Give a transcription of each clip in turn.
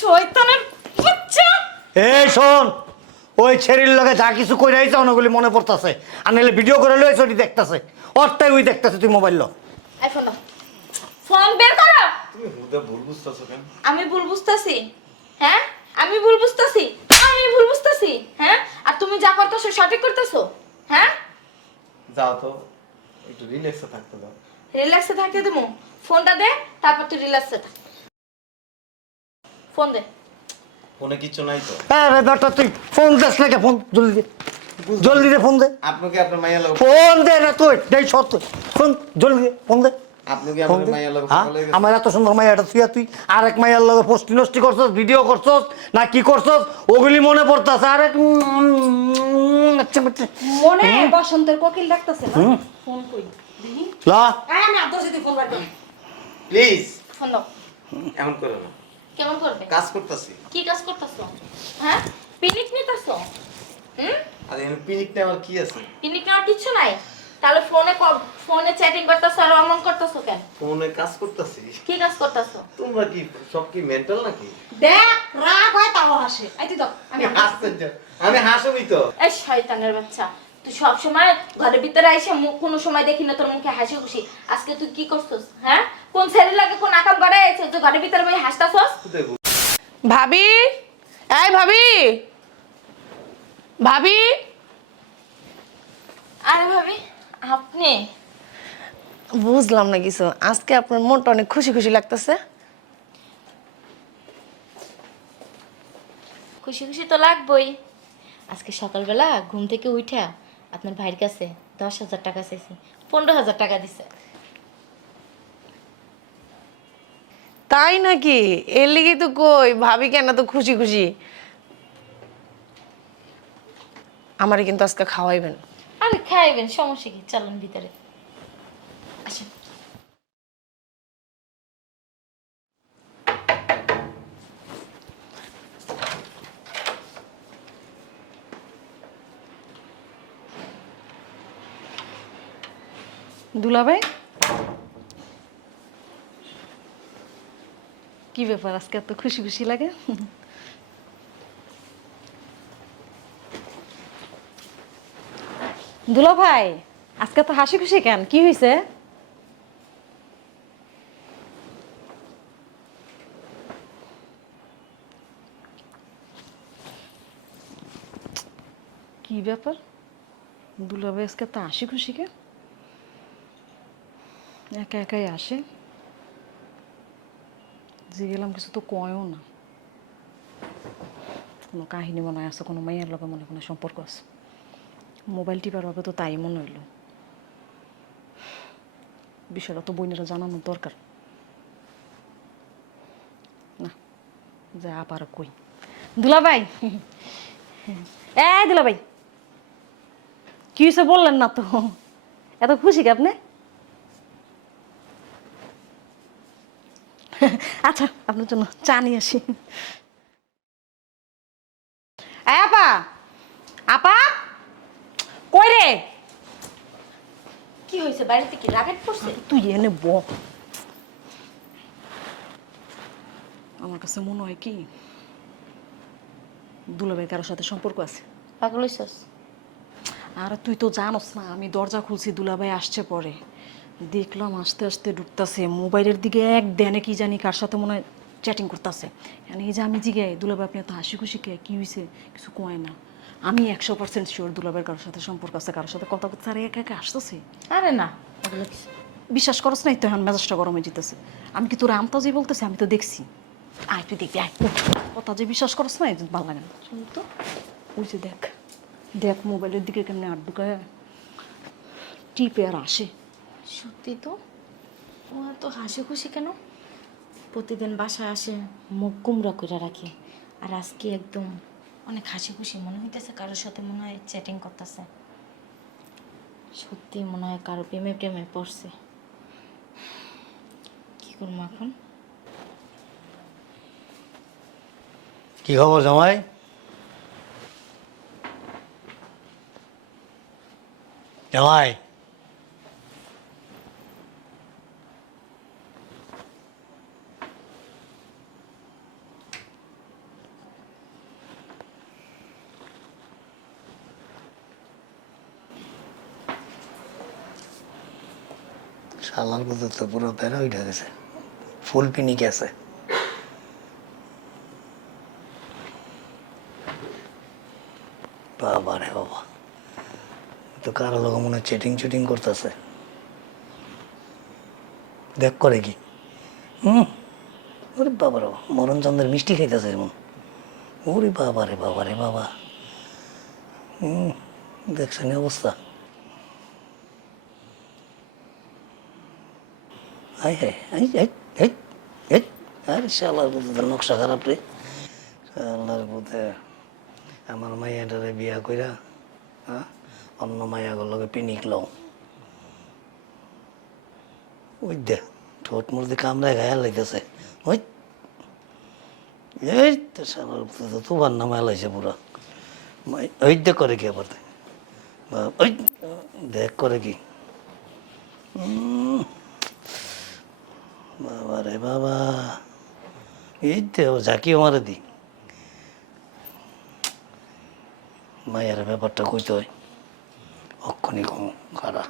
শয়তানের বাচ্চা! এই শোন ওই ছেড়ির লগে যা কিছু কই রাইছে অনগুলি মনে পড়তাছে। আর নাহলে ভিডিও করে লইছে ওটি দেখতাছে। ওই দেখতাছে তুই মোবাইল লো। এই ফোন বের করো। তুমি হুদা ভুল বুঝতেছো কেন? আমি ভুল বুঝতাছি। হ্যাঁ? আমি ভুল বুঝতাছি। আমি ভুল বুঝতাছি। হ্যাঁ? আর তুমি যা করতেছো সঠিক করতেছো। হ্যাঁ? যাও তো একটু রিল্যাক্সে থাকতে দাও। রিল্যাক্সে থাকতে দেবো। ফোনটা দে তারপর তুই রিল্যাক্সে থাক। ফোন দে। ফোনে কিচ্ছু নাই তো। আরে বেটা তুই ফোন দেস না কে? ফোন জলদি দে। জলদি দে ফোন দে। আপনাকে আপনার মাইয়া লোক ফোন দে না তুই দেই সত্য ফোন জলদি দে ফোন দে। আপনাকে আপনার মাইয়া লোক হ্যাঁ? আমার এত সুন্দর মাইয়াটা তুই তুই আরেক মাইয়ার লগে পোস্টি নষ্টি করছস ভিডিও করছস না কি করছস ওগুলি মনে পড়তাছে। আরেক আচ্ছা আচ্ছা। মনে বসন্তের কোকিল ডাকতেছে না? ফোন কই? লা। আয় আমি যদি ফোন বার প্লিজ ফোন দাও। এমন করো না। কেমন করবে? কাজ করতেছি। কি কাজ করতেছো? হ্যাঁ? পিনিক নিতেছো? হুম? আর আমার কি আছে? পিনিক কিছু নাই। তাহলে ফোনে ফোনে চ্যাটিং করতেছো আর অমন করতেছো কেন? ফোনে কাজ করতেছি। কি কাজ করতেছো? তোমরা কি সব কি মেন্টাল নাকি? দেখ রাগ হয় তাও হাসে। আমি আশ্চর্য। আমি হাসবই তো। এই শয়তানের বাচ্চা। তুই সব সময় ঘরের ভিতরে এসে মুখ কোনো সময় দেখি না তোর মুখে হাসি খুশি। আজকে তুই কি করছস হ্যাঁ? কোন ছেলে লাগে কোন আকাম করে আছে যে ঘরের ভিতরে বই হাসতাছস? ভাবি? এই ভাবি? ভাবি? আরে ভাবি আপনি? বুঝলাম না কিছু। আজকে আপনার মনটা অনেক খুশি খুশি লাগতেছে। খুশি খুশি তো লাগবই। আজকে সকালবেলা ঘুম থেকে উঠা আপনার ভাইয়ের কাছে দশ হাজার টাকা চাইছি পনেরো হাজার টাকা দিছে। তাই নাকি? এর লিগে তো কই? ভাবি কেন তো খুশি খুশি? আমারে কিন্তু আজকে খাওয়াইবেন। আরে খাইবেন সমস্যা কি? চলেন ভিতরে। আসেন। দুলাভাই? কি ব্যাপার? আজকে এত খুশি খুশি লাগে? দুলা ভাই, আজকে তো হাসি খুশি কেন? কি হয়েছে কি ব্যাপার? দুলা ভাই, আজকে তো হাসি খুশি কেন? একা একাই আসে? যে গেলাম কিছু তো কয়ও না। কোনো কাহিনী মনে আছে, কোনো মাইয়ার লগে মনে কোনো সম্পর্ক আছে। মোবাইল টিপার বাবে তো তাই মনে হইল। বিষয়টা তো বইনেরা জানানোর দরকার। না, যা আবার কই। দুলাভাই! এ দুলাভাই! কি হয়েছে বললেন না তো? এত খুশি কি আপনি আচ্ছা আপনার জন্য চা নিয়ে আসি। আপা আপা কই রে? কি হয়েছে বাড়িতে কি রাগেট পড়ছে তুই এনে ব। আমার কাছে মনে হয় কি দুলাভাই কারোর সাথে সম্পর্ক আছে। পাগল হইছস? আর তুই তো জানোস না আমি দরজা খুলছি দুলাভাই আসছে পরে। দেখলাম আস্তে আস্তে ঢুকতাছে। মোবাইলের দিকে এক দেনে কি জানি কার সাথে মনে হয় চ্যাটিং করতেছে। এই যে আমি জিগে দুলাভাই আপনি এত হাসি খুশি কে? কি হয়েছে কিছু কয় না। আমি একশো পার্সেন্ট শিওর দুলাভাইয়ের কারোর সাথে সম্পর্ক আছে কারোর সাথে কথা বলতে আর একা একা আসতেছে? আরে না। বিশ্বাস করছ নাই তো এখন মেজাজটা গরমে যেতেছে। আমি কি তোর আমতাজি বলতেছি? আমি তো দেখছি। আয় তুই দেখবি আয় কথা যে বিশ্বাস করছ না এই ভালো লাগে না। তো ওই যে দেখ দেখ মোবাইলের দিকে কেমনে আট ঢুকায়। টিপে আর আসে। সত্যি তো? ও এত হাসি খুশি কেন? প্রতিদিন বাসায় আসে, মুখ কুমড়া করে রাখে। আর আজকে একদম অনেক হাসি খুশি মনে হইতেছে, কারোর সাথে মনে হয় চ্যাটিং করতেছে। সত্যি মনে হয় কারও প্রেমে প্রেমে পড়ছে। কি করব এখন? কি খবর জামাই? জামাই শালার মতো তো পুরো প্যারা উঠে গেছে। ফুল পিনি গেছে বাবা রে বাবা। তো কারও লোক মনে চেটিং চুটিং করতেছে। দেখ করে কি। হুম? ওরে বাবা রে মরণ চন্দ্রের মিষ্টি খাইতেছে এমন। ওরে বাবা রে বাবা রে বাবা। হুম, দেখছেন অবস্থা। নকশা খারাপ রে শালার বুধে আমার মাইয়াটারে বিয়া কইরা হ্যাঁ অন্য মাইয়াগুলোকে লগে পিনিক লও ওই দে ঠোঁট মুরদি কামড়ায় গায়ে লাইতেছে ওই এই তো শালার বুধে তোমার নামে লাইছে পুরো ওই দে করে কি আবার। ওই দেখ করে কি উম, বাবা রে বাবা। এই তো ঝাঁকি মারে দি। মায়ের ব্যাপারটা কইতে হয়। অক্ষণি কম খারা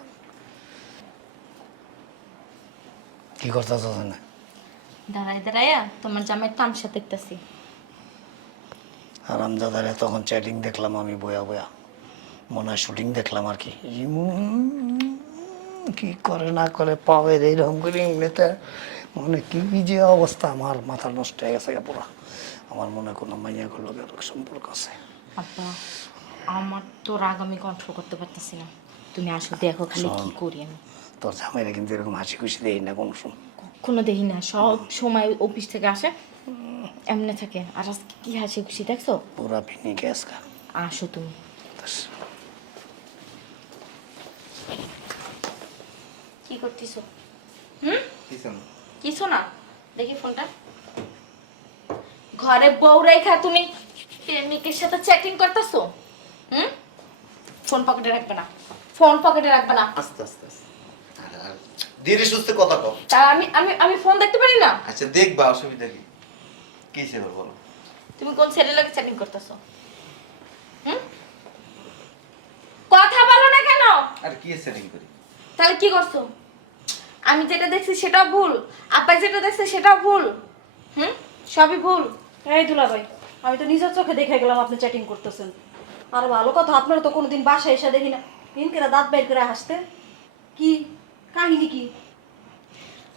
কি করতেছ না দাঁড়াই দাঁড়াইয়া তোমার জামাই তামসা দেখতেছি। আরামদাদারে তখন চ্যাটিং দেখলাম আমি বয়া বয়া। মনে হয় শুটিং দেখলাম আর কি। কি করে না করে পাওয়ের এইরকম করে এমনিতে মানে কি যে অবস্থা আমার মাথা নষ্ট হয়ে গেছে পুরো। আমার মনে কোনো কোনো মাইয়াগুলো সম্পর্ক আছে। আব্বা আমার তো রাগ আমি কন্ট্রোল করতে পারতেছি না। তুমি আসো দেখো খালি কি করি আমি। তোর জামাইরা কিন্তু এরকম হাসি খুশি দেই না কোনো সময়। কখনো দেখি না সব সময় অফিস থেকে আসে এমনি থাকে। আর আজকে কি হাসি খুশি দেখছ? পুরা পিনি গ্যাস আসো তুমি। কি করতেছো? হুম কিছু না। দেখি ফোনটা। ঘরে বউ রেখা তুমি প্রেমিকের সাথে চ্যাটিং করতেছো? হুম? ফোন পকেটে রাখবে না। ফোন পকেটে রাখবে না। আস্তে আস্তে ধীরে সুস্থে কথা কও। তা আমি আমি আমি ফোন দেখতে পারি না? আচ্ছা দেখবা অসুবিধা কি? কি ছিল বলো। তুমি কোন ছেলের লাগে চ্যাটিং করতেছো? হুম? কথা বলো না কেন? আর কি সেটিং করি? তাহলে কি করছ? আমি যেটা দেখছি সেটাও ভুল আপা যেটা দেখছে সেটাও ভুল। হুম? সবই ভুল। এই দুলা ভাই আমি তো নিজের চোখে দেখে গেলাম আপনি চ্যাটিং করতেছেন। আর ভালো কথা আপনারা তো কোনোদিন বাসায় এসে দেখি না। ইনকেরা দাঁত বের করে হাসতে। কি? কাহিনী কি?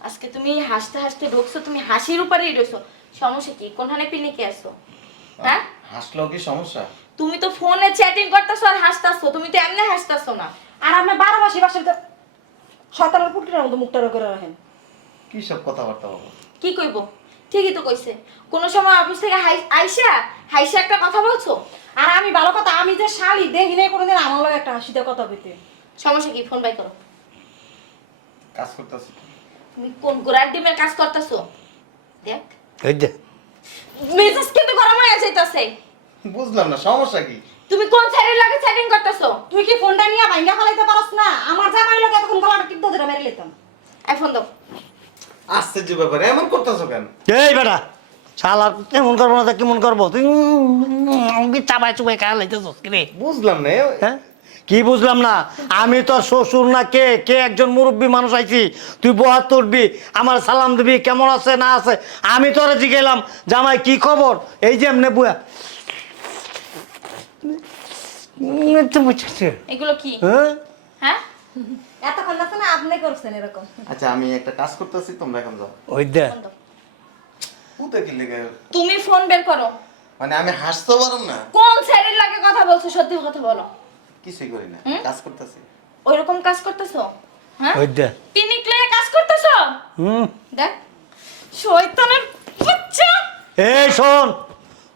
আজকে তুমি হাসতে হাসতে ঢুকছো তুমি হাসির উপরেই রয়েছো সমস্যা কি? কোনখানে পিনে পিনিকে আসো হ্যাঁ? হাসলো কি সমস্যা? তুমি তো ফোনে চ্যাটিং করতেছো আর হাসতাছো তুমি তো এমনি হাসতাছো না। আর আপনি বারো মাসে বাসায় শয়তানের পুটকির মতো মুখটা করে রাখেন। কি সব কথাবার্তা বলো কি কইব? ঠিকই তো কইছে। কোন সময় অফিস থেকে হাই- আইসা হাইসা একটা কথা বলছো? আর আমি ভালো কথা আমি যে শালি দেখি নাই কোনোদিন আমার লগে একটা হাসিতে কথা বলতে সমস্যা কি? ফোন বাই করো। কাজ করতেছি তুমি কোন গোড়ার ডিমের কাজ করতেছো? দেখ। এই দে মেজাজ কিন্তু গরম হয়ে যাইতাছে। বুঝলাম না সমস্যা কি? তুমি কোন ছেলের লাগে চ্যাটিং করতেছো? তুই কি ফোনটা নিয়ে ভাঙ্গা ফেলাইতে পারস না? আমার জামাই লোক এতক্ষণ গলাটা টিপ ধরে মেরে লেতাম এই ফোন দাও। আশ্চর্য ব্যাপার এমন করতেছো কেন? এই বেটা শালার কেমন করব না তা কেমন করব? তুই চাবাই চুবাই খায় লাইতেছস কি রে? বুঝলাম না হ্যাঁ? কি বুঝলাম না? আমি তোর শ্বশুর না কে? কে একজন মুরব্বী মানুষ আইছি? তুই বহাত তুলবি? আমার সালাম দিবি? কেমন আছে না আছে? আমি তোরে জিগেলাম জামাই কি খবর? এই যে এমনি বুয়া এগুলো কি? হ্যাঁ? হ্যাঁ? এতক্ষণ আছে না আপনি করছেন এরকম। আচ্ছা আমি একটা কাজ করতেছি তোমরা এখন যাও। ওই দে। ফোন দাও। কোথায় কি লেগে? তুমি ফোন বের করো। মানে আমি হাসতে পারো না? কোন ছেলের লাগে কথা বলছো সত্যি কথা বলো। কিছুই করি না কাজ করতেছি। ওইরকম কাজ করতেছো? হ্যাঁ? ওই দে। লয়ে কাজ করতেছো? হুম। দেখ শয়তানের বাচ্চা! এই শোন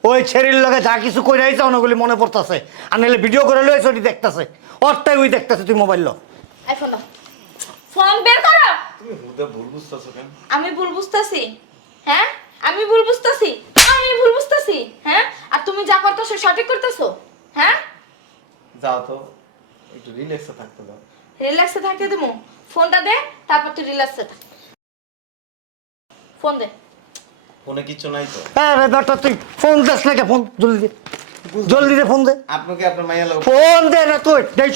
ওই ছেড়ির লগে যা কিছু কই রাইছে অনেকগুলি মনে পড়তাছে। আর নাহলে ভিডিও করে লই ওটি দেখতাছে। অরটাই ওই দেখতাছে তুই মোবাইল লো। এই ফোন বের করো। তুমি হুদা ভুল বুঝতেছো কেন? আমি ভুল বুঝতাছি। হ্যাঁ? আমি ভুল বুঝতাছি। আমি ভুল বুঝতাছি। হ্যাঁ? আর তুমি যা করতেছো সঠিক করতেছো। হ্যাঁ? যাও তো। একটু রিল্যাক্সে থাকতে দাও। রিল্যাক্সে থাকতে দেবো ফোনটা দে তারপর তুই রিল্যাক্সে থাক। ফোন দে। ফোনে কিছু নাই তো? আরে বেটা তুই ফোন দেস না কে? ফোন জলদি দে। জলদি দে ফোন দে। আপনাকে আপনার মাইয়া লোক ফোন দে না তুই দেই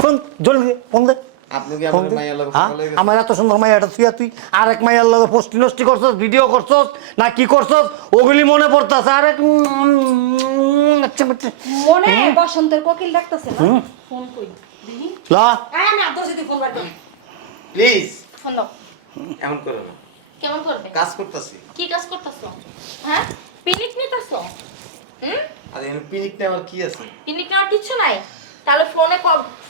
ফোন জলদি দে ফোন দে। মাইয়া হ্যাঁ? হয়ে? আমার এত সুন্দর মাইয়াটা তুই তুই আর এক মাইয়ার লগে পোস্টি নষ্টি করছস ভিডিও করছস না কি করছস ওগুলি মনে পড়তাছে। আরেক আচ্ছা, আচ্ছা। মনে বসন্তের কোকিল ডাকতেছে না? ফোন কই? ল। ফোন প্লিজ ফোন দাও। এমন করো না। কেমন করবে? কাজ করতেছি। কি কাজ করতেছো? হ্যাঁ? পিনিক নিতেছো? হুম? আর পিনিকটা আমার কি আছে? পিনিক নেওয়ার কিচ্ছু নাই। তাহলে ফোনে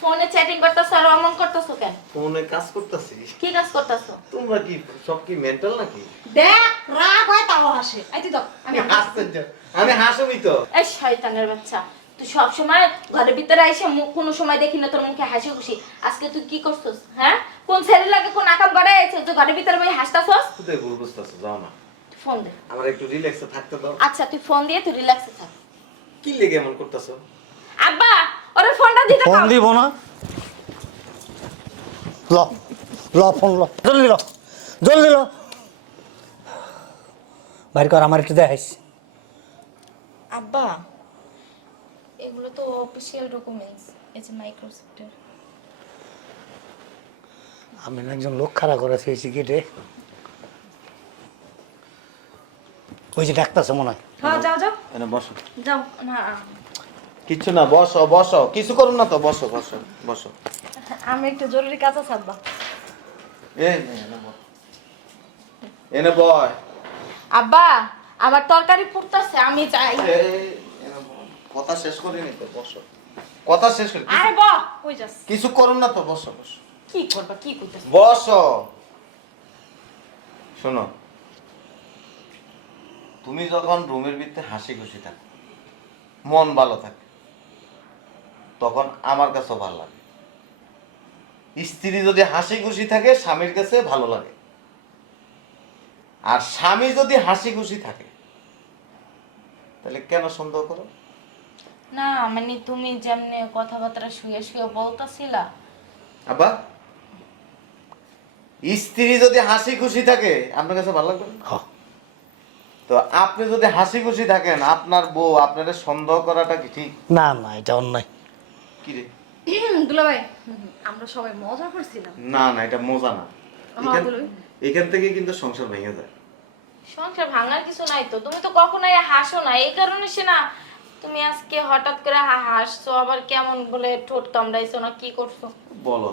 ফোনে চ্যাটিং করতেছো আর অমন করতেছো কেন? ফোনে কাজ করতেছি। কি কাজ করতেছো? তোমরা কি সব কি মেন্টাল নাকি? দেখ রাগ হয় তাও হাসে। তুই দাও আমি হাসতে আমি তো। এই শয়তানের বাচ্চা। তুই সব সময় ঘরের ভিতরে এসে মুখ কোনো সময় দেখি না তোর মুখে হাসি খুশি। আজকে তুই কি করছস হ্যাঁ? কোন ছেলে লাগে কোন আকাম করে আছে তুই ঘরের ভিতরে বই হাসতাছস? কোথায় ভুল বুঝতেছো? যাও না। ফোন দে। আমার একটু রিল্যাক্সে থাকতে দাও। আচ্ছা তুই ফোন দিয়ে তুই রিল্যাক্সে থাক। কি লেগে এমন করতেছো? আব্বা ওরে ফোনটা দিতে ফোন দিব না? ল ল ফোন ল। জলদি ল জলদি ল। বাইর কর আমার একটু দেখাইস। আব্বা এগুলো তো অফিসিয়াল ডকুমেন্টস যে মাইক্রোসফটের আমি না একজন লোক খাড়া করে ফেয়েছি কেটে ওই যে ডাক্তারছে মনে হয়। হ্যাঁ যাও যাও। এনে বসো। যাও না। কিচ্ছু না বসো বসো। কিছু করো না তো বসো বসো বসো। আমি একটু জরুরি কাজ আছে আব্বা। এ নে, এনে বস। এনে বয়। আব্বা আমার তরকারি পুড়তাছে আমি যাই। এ, এনে কথা শেষ করিনি তো বসো। কথা শেষ করি। আরে ব কই যাস? কিছু করুন না তো বসো বসো। কি করবা কি করতেছ বসো। শোনো তুমি যখন রুমের ভিতরে হাসি খুশি থাকো মন ভালো থাকে তখন আমার কাছেও ভালো লাগে। স্ত্রী যদি হাসি খুশি থাকে স্বামীর কাছে ভালো লাগে। আর স্বামী যদি হাসি খুশি থাকে তাহলে কেন সন্দেহ করো? না মানে তুমি যেমনি কথাবার্তা শুয়ে শুয়ে বলতাছিলা। আব্বা? স্ত্রী যদি হাসি খুশি থাকে আপনার কাছে ভালো লাগবে তো আপনি যদি হাসি খুশি থাকেন আপনার বউ আপনার সন্দেহ করাটা কি ঠিক? না না এটা অন্যায়। কি রে? দুলা ভাই আমরা সবাই মজা করছিলাম। না না এটা মজা না। হ্যাঁ, এখান- থেকে কিন্তু সংসার ভেঙে যায়। সংসার ভাঙার কিছু নাই তো। তুমি তো কখনোই হাসো না। এই কারণে সে না তুমি আজকে হঠাৎ করে হাসছো আবার কেমন বলে ঠোঁট কামড়াইছো না কি করছ? বলো।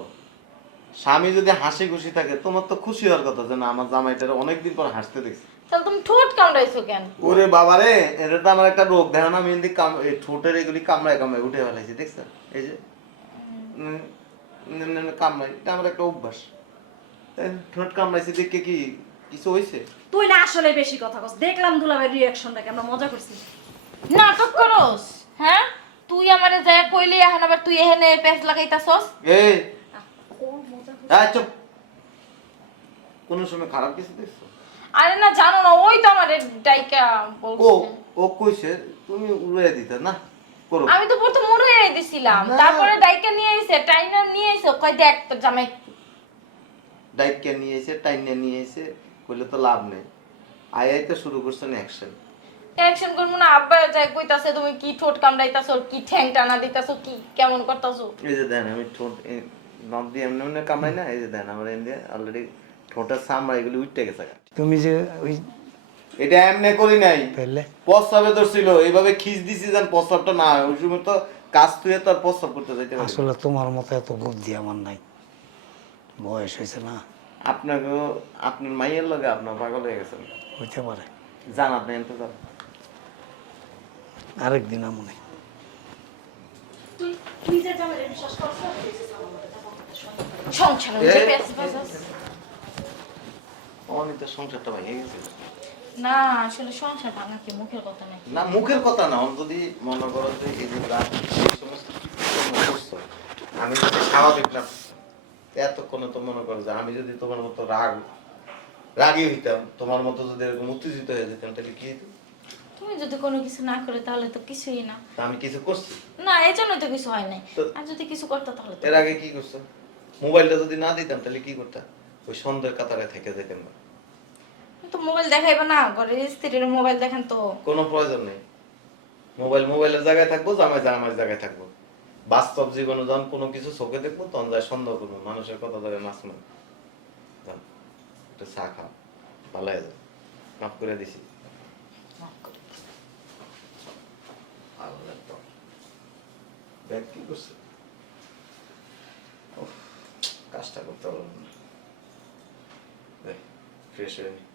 স্বামী যদি হাসি খুশি থাকে তোমার তো খুশি হওয়ার কথা যে না আমার জামাইটার অনেকদিন পর হাসতে দেখছি। তাহলে তুমি ঠোঁট কামড়াইছো কেন? ওরে বাবারে এটা তো আমার একটা রোগ দেখো না আমি এদিকে কাম এই ঠোঁটের এগুলি কামড়ায় কামড়ায় উঠে ফেলাইছি দেখছেন এই যে উম, উম, উম, কামড়াই এটা আমার একটা অভ্যাস। ঠোঁট কামড়াইছি দেখে কি কিছু হয়েছে তুই না আসলে বেশি কথা কস দেখলাম দুলা রিয়াকশনটাকে আমরা মজা করছি। নাটক করস হ্যাঁ? তুই আমারে যায় কইলি এখন আবার তুই এখানে পেঁচ লাগাইতাছস। এই ও মজা চুপ। কোনো সময় খারাপ কিছু দেখছ? আরে না জানো না ওই তো আমারে ডাইকা বলছে। ও কইছে তুমি উড়ে দিতে না করো। আমি তো প্রথম দিছিলাম। তারপরে ডাইকা নিয়ে এসে টাইনা নিয়ে কই দেখ তোর জামাই। ডাইটকে নিয়ে এসে টাইনে নিয়ে কইলে তো লাভ নেই। আই আই তো শুরু করছেন অ্যাকশন টেনশন করব না আব্বা যাই কইতাছে তুমি কি ঠোঁট কামড়াইতাছো কি ঠ্যাং টানা দিতাছো কি কেমন করতাছো? এই যে দেন আমি ঠোঁট নখ দিয়ে এমনি এমনি কামাই না এই যে দেন আমার এমনি অলরেডি ঠোঁটের সামরা এগুলি উঠতে গেছে তুমি যে ওই এটা এমনি করি নাই। পেলে প্রস্তাবে ধরছিল এইভাবে খিচ দিছি যেন প্রস্তাবটা না হয়। ওই সময় তো কাজ তুই তো আর প্রস্তাব করতে যাইতে পারি আসলে তোমার মতো এত বুদ্ধি আমার নাই। বয়স হয়েছে না। আপনাকে আপনার মাইয়ের লগে আপনার পাগল হয়ে গেছেন হইতে পারে। জান আপনি এনতে যান। আরেকদিন আমনে। তুই যে জামাই বিশ্বাস করছিস সংসার এ, যে পেঁচ বাজাস। অনিতের সংসারটা ভেঙে গেছে। না আসলে সংসার ভাঙা কি মুখের কথা না মুখের কথা না যদি মনে করো যে এই যে রাত এই সমস্ত করছ, আমি যদি স্বাভাবিক না এতক্ষণে তো মনে করো যে আমি যদি তোমার মতো রাগ রাগী হইতাম তোমার মতো যদি এরকম উত্তেজিত হয়ে যেতাম তাহলে কি হইতো? তুমি যদি কোনো কিছু না করে তাহলে তো কিছুই না। আমি কিছু করছি? না এই জন্যই তো কিছু হয় নাই। আর যদি কিছু করতো তাহলে এর আগে কি করছ? মোবাইলটা যদি না দিতাম তাহলে কি করতাম ওই সন্ধ্যের কাতারে থেকে যেতাম না। তো মোবাইল দেখাইবা না ঘরে স্ত্রীর মোবাইল দেখেন তো। কোনো প্রয়োজন নেই। মোবাইল মোবাইলের জায়গায় থাকব জামাই জামাই জায়গায় থাকব। বাস্তব জীবনে যখন কোনো কিছু চোখে দেখব তখন যায় সন্দেহ করব মানুষের কথা ধরে মাছ মার। যান, একটু চা খাও ভালো হয়ে যাবে মাফ করে দিছি। ব্যাগ কি করছে? কাজটা করতে পারলাম না ফ্রেশ হয়ে